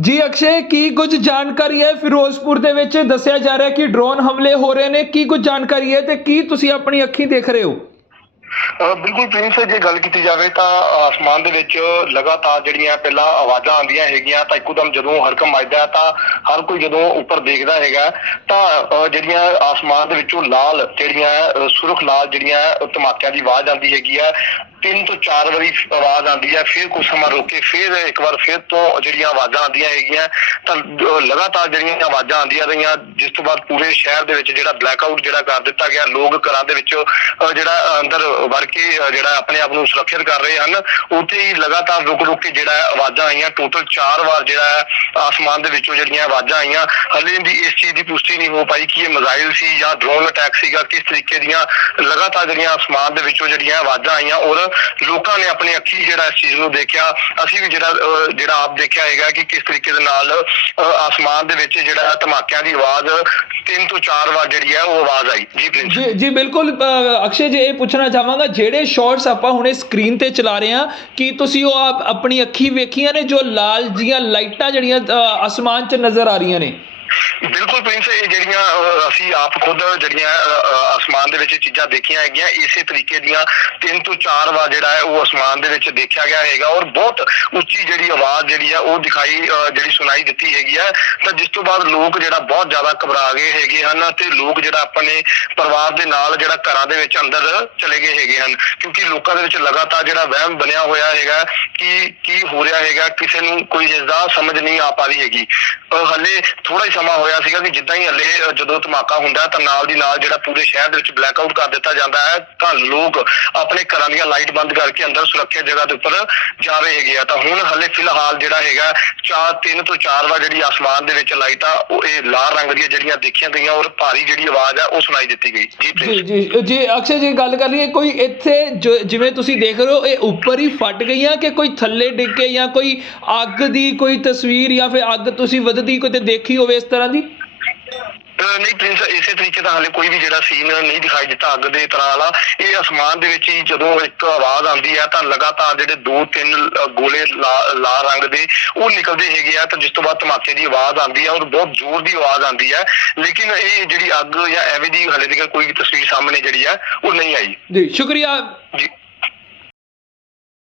ਜੀ ਅਕਸ਼ੇ, ਕੀ ਕੁਝ ਜਾਣਕਾਰੀ ਹੈ ਫਿਰੋਜ਼ਪੁਰ ਦੇ ਵਿੱਚ? ਦੱਸਿਆ ਜਾ ਰਿਹਾ ਕਿ ਡਰੋਨ ਹਮਲੇ ਹੋ ਰਹੇ ਨੇ। ਕੀ ਕੁਝ ਜਾਣਕਾਰੀ ਹੈ ਤੇ ਕੀ ਤੁਸੀਂ ਆਪਣੀ ਅੱਖੀਂ ਦੇਖ ਰਹੇ ਹੋ? ਬਿਲਕੁਲ ਪ੍ਰਿੰਸ ਜੇ ਗੱਲ ਕੀਤੀ ਜਾਵੇ ਤਾਂ ਆਸਮਾਨ ਦੇ ਵਿੱਚ ਲਗਾਤਾਰ ਜਿਹੜੀਆਂ ਪਹਿਲਾਂ ਆਵਾਜ਼ਾਂ ਆਉਂਦੀਆਂ ਹੈਗੀਆਂ, ਤਾਂ ਇੱਕੋਦਮ ਜਦੋਂ ਹਰਕਮ ਵੱਜਦਾ ਹੈ ਤਾਂ ਹਰ ਕੋਈ ਜਦੋਂ ਉੱਪਰ ਦੇਖਦਾ ਹੈਗਾ, ਤਾਂ ਜਿਹੜੀਆਂ ਆਸਮਾਨ ਦੇ ਵਿੱਚੋਂ ਲਾਲ ਜਿਹੜੀਆਂ ਅਹ ਸੁਰਖ ਲਾਲ ਜਿਹੜੀਆਂ ਧਮਾਕਿਆਂ ਦੀ ਆਵਾਜ਼ ਆਉਂਦੀ ਹੈਗੀ ਆ ਤਿੰਨ ਤੋਂ ਚਾਰ ਵਾਰੀ ਆਵਾਜ਼ ਆਉਂਦੀ ਹੈ ਫਿਰ ਕੁਝ ਸਮਾਂ ਰੁਕ ਕੇ ਫਿਰ ਇੱਕ ਵਾਰ ਫਿਰ ਤੋਂ ਜਿਹੜੀਆਂ ਆਵਾਜ਼ਾਂ ਆਉਂਦੀਆਂ ਹੈਗੀਆਂ, ਤਾਂ ਲਗਾਤਾਰ ਜਿਹੜੀਆਂ ਆਵਾਜ਼ਾਂ ਆਉਂਦੀਆਂ ਰਹੀਆਂ, ਜਿਸ ਤੋਂ ਬਾਅਦ ਪੂਰੇ ਸ਼ਹਿਰ ਦੇ ਵਿੱਚ ਜਿਹੜਾ ਬਲੈਕ ਆਊਟ ਜਿਹੜਾ ਕਰ ਦਿੱਤਾ ਗਿਆ, ਲੋਕ ਘਰਾਂ ਦੇ ਵਿੱਚ ਜਿਹੜਾ ਅੰਦਰ ਵੜ ਕੇ ਜਿਹੜਾ ਆਪਣੇ ਆਪ ਨੂੰ ਸੁਰੱਖਿਅਤ ਕਰ ਰਹੇ ਹਨ, ਉੱਥੇ ਹੀ ਲਗਾਤਾਰ ਰੁਕ ਰੁਕ ਕੇ ਜਿਹੜਾ ਆਵਾਜ਼ਾਂ ਆਈਆਂ ਟੋਟਲ 4 ਵਾਰ ਜਿਹੜਾ ਹੈ, ਆਸਮਾਨ ਦੇ ਵਿੱਚੋਂ ਜਿਹੜੀਆਂ ਆਵਾਜ਼ਾਂ ਆਈਆਂ, ਹਲੇ ਦੀ ਇਸ ਚੀਜ਼ ਦੀ ਪੁਸ਼ਟੀ ਨਹੀਂ ਹੋ ਪਾਈ ਕਿ ਇਹ ਮਿਜ਼ਾਈਲ ਸੀ ਜਾਂ ਡਰੋਨ ਅਟੈਕ ਸੀਗਾ, ਕਿਸ ਤਰੀਕੇ ਦੀਆਂ ਲਗਾਤਾਰ ਜਿਹੜੀਆਂ ਆਸਮਾਨ ਦੇ ਵਿੱਚੋਂ ਜਿਹੜੀਆਂ ਆਵਾਜ਼ਾਂ ਆਈਆਂ, ਔਰ ਲੋਕਾਂ ਨੇ ਆਪਣੀ ਅੱਖੀ ਜਿਹੜਾ ਇਸ ਚੀਜ਼ ਨੂੰ ਦੇਖਿਆ ਅਸੀਂ ਵੀ ਜਿਹੜਾ ਜਿਹੜਾ ਆਪ ਦੇਖਿਆ ਹੈਗਾ ਕਿ ਕਿਸ ਤਰੀਕੇ ਦੇ ਨਾਲ ਆਸਮਾਨ ਦੇ ਵਿੱਚ ਜਿਹੜਾ ਧਮਾਕਿਆਂ ਦੀ ਆਵਾਜ਼ ਤਿੰਨ ਤੋਂ ਚਾਰ ਵਾਰ ਜਿਹੜੀ ਹੈ ਉਹ ਆਵਾਜ਼ ਆਈ। ਜੀ ਪ੍ਰਿੰਸ ਜੀ ਜੀ ਬਿਲਕੁਲ ਅ, ਅਕਸ਼ੇ ਜੀ ਇਹ ਪੁੱਛਣਾ ਚਾਹਾਂਗਾ ਜਿਹੜੇ ਸ਼ਾਰਟਸ ਆਪਾਂ ਹੁਣੇ ਸਕਰੀਨ ਤੇ ਚਲਾ ਰਹੇ ਹਾਂ ਕੀ ਤੁਸੀਂ ਉਹ ਆਪ ਆਪਣੀ ਅੱਖੀ ਵੇਖੀਆਂ ਨੇ ਜੋ ਲਾਲ ਜੀਆਂ ਲਾਈਟਾਂ ਜਿਹੜੀਆਂ ਅ, 'ਚ ਨਜ਼ਰ ਆ ਰਹੀਆਂ ਨੇ? ਬਿਲਕੁਲ ਪ੍ਰਿੰਸ, ਇਹ ਜਿਹੜੀਆਂ ਅਸੀਂ ਆਪ ਖੁਦ ਜਿਹੜੀਆਂ ਅਸਮਾਨ ਦੇ ਵਿੱਚ ਚੀਜ਼ਾਂ ਦੇਖੀਆਂ ਹੈਗੀਆਂ, ਇਸੇ ਤਰੀਕੇ ਦੀਆਂ ਤਿੰਨ ਤੋਂ ਚਾਰ ਵਾਰ ਜਿਹੜਾ ਹੈ ਉਹ ਆਸਮਾਨ ਦੇ ਵਿੱਚ ਦੇਖਿਆ ਗਿਆ ਹੈਗਾ ਔਰ ਬਹੁਤ ਉੱਚੀ ਜਿਹੜੀ ਆਵਾਜ਼ ਜਿਹੜੀ ਹੈ ਉਹ ਦਿਖਾਈ ਜਿਹੜੀ ਸੁਣਾਈ ਦਿੱਤੀ ਹੈਗੀ ਹੈ। ਤਾਂ ਜਿਸ ਤੋਂ ਬਾਅਦ ਲੋਕ ਜਿਹੜਾ ਬਹੁਤ ਜ਼ਿਆਦਾ ਘਬਰਾ ਗਏ ਹੈਗੇ ਹਨ ਤੇ ਲੋਕ ਜਿਹੜਾ ਆਪਣੇ ਪਰਿਵਾਰ ਦੇ ਨਾਲ ਜਿਹੜਾ ਘਰਾਂ ਦੇ ਵਿੱਚ ਅੰਦਰ ਚਲੇ ਗਏ ਹੈਗੇ ਹਨ, ਕਿਉਂਕਿ ਲੋਕਾਂ ਦੇ ਵਿੱਚ ਲਗਾਤਾਰ ਜਿਹੜਾ ਵਹਿਮ ਬਣਿਆ ਹੋਇਆ ਹੈਗਾ ਕਿ ਕੀ ਹੋ ਰਿਹਾ ਹੈਗਾ, ਕਿਸੇ ਨੂੰ ਕੋਈ ਇਸ ਦਾ ਸਮਝ ਨਹੀਂ ਆ ਪਾ ਰਹੀ ਹੈਗੀ। ਹਲੇ ਥੋੜਾ ਹੀ ਸਮਾਂ ਹੋਇਆ ਸੀਗਾ ਕਿ ਜਿੱਦਾਂ ਹੀ ਹਲੇ ਜਦੋਂ ਧਮਾਕਾ ਹੁੰਦਾ ਤਾਂ ਨਾਲ ਦੀ ਨਾਲ ਜਿਹੜਾ ਪੂਰੇ ਸ਼ਹਿਰ ਦੇ ਵਿੱਚ ਬਲੈਕ ਆਊਟ ਕਰ ਦਿੱਤਾ ਜਾਂਦਾ ਹੈ ਤਾਂ ਲੋਕ ਆਪਣੇ ਘਰਾਂ ਦੀਆਂ ਲਾਈਟ ਬੰਦ ਕਰਕੇ ਅੰਦਰ ਸੁਰੱਖਿਅਤ ਜਗ੍ਹਾ ਦੇ ਉੱਪਰ ਜਾ ਰਹੇ ਹੈਗੇ ਆ। ਤਾਂ ਹੁਣ ਹਲੇ ਫਿਲਹਾਲ ਜਿਹੜਾ ਹੈਗਾ ਚਾਰ ਤਿੰਨ ਤੋਂ ਚਾਰ ਵਾਰ ਜਿਹੜੀ ਆਸਮਾਨ ਦੇ ਵਿੱਚ ਲਾਈਟਾਂ ਉਹ ਇਹ ਲਾਲ ਰੰਗ ਦੀਆਂ ਜਿਹੜੀਆਂ ਦੇਖੀਆਂ ਗਈਆਂ ਔਰ ਭਾਰੀ ਜਿਹੜੀ ਆਵਾਜ਼ ਹੈ ਉਹ ਸੁਣਾਈ ਦਿੱਤੀ ਗਈ। ਜੀ ਜੀ ਜੀ ਅਕਸ਼ੇ ਜੀ ਗੱਲ ਕਰ ਲਈਏ ਕੋਈ ਇੱਥੇ ਜਿਵੇਂ ਤੁਸੀਂ ਦੇਖ ਰਹੇ ਹੋ ਇਹ ਉੱਪਰ ਹੀ ਫਟ ਗਈਆਂ ਕਿ ਕੋਈ ਥੱਲੇ ਡਿੱਗ ਕੇ ਜਾਂ ਕੋਈ ਅੱਗ ਦੀ ਕੋਈ ਤਸਵੀਰ ਜਾਂ ਫਿਰ ਅੱਗ ਤੁਸੀਂ ਵਧਦੀ ਕੋਈ ਤੇ ਦੇਖੀ ਹੋਵੇ ਇਸ ਤਰ੍ਹਾਂ ਦੀ? ਅਹ ਨਹੀਂ ਪ੍ਰਿੰਸ ਇਸੇ ਤਰੀਕੇ ਦਾ ਹਾਲੇ ਕੋਈ ਵੀ ਜਿਹੜਾ ਸੀਨ ਨਹੀਂ ਦਿਖਾਈ ਦਿੱਤਾ ਅੱਗ ਦੇ ਤਰ੍ਹਾਂ ਵਾਲਾ ਇਹ ਅਸਮਾਨ ਦੇ ਵਿੱਚ ਹੀ ਜਦੋਂ ਇੱਕ ਆਵਾਜ਼ ਆਉਂਦੀ ਹੈ ਤਾਂ ਲਗਾਤਾਰ ਜਿਹੜੇ ਦੋ ਤਿੰਨ ਅਹ, ਗੋਲੇ ਲਾ- ਲਾਲ ਰੰਗ ਦੇ ਉਹ ਨਿਕਲਦੇ ਹੈਗੇ ਆ ਤਾਂ ਜਿਸ ਤੋਂ ਬਾਅਦ ਧਮਾਕੇ ਦੀ ਆਵਾਜ਼ ਆਉਂਦੀ ਹੈ ਔਰ ਬਹੁਤ ਜ਼ੋਰ ਦੀ ਆਵਾਜ਼ ਆਉਂਦੀ ਹੈ ਲੇਕਿਨ ਇਹ ਜਿਹੜੀ ਅੱਗ ਜਾਂ ਐਵੇਂ ਦੀ ਹਾਲੇ ਤੱਕ ਕੋਈ ਵੀ ਤਸਵੀਰ ਸਾਹਮਣੇ ਜਿਹੜੀ ਹੈ ਉਹ ਨਹੀਂ ਆਈ। ਜੀ ਸ਼ੁਕਰੀਆ। ਜੀ।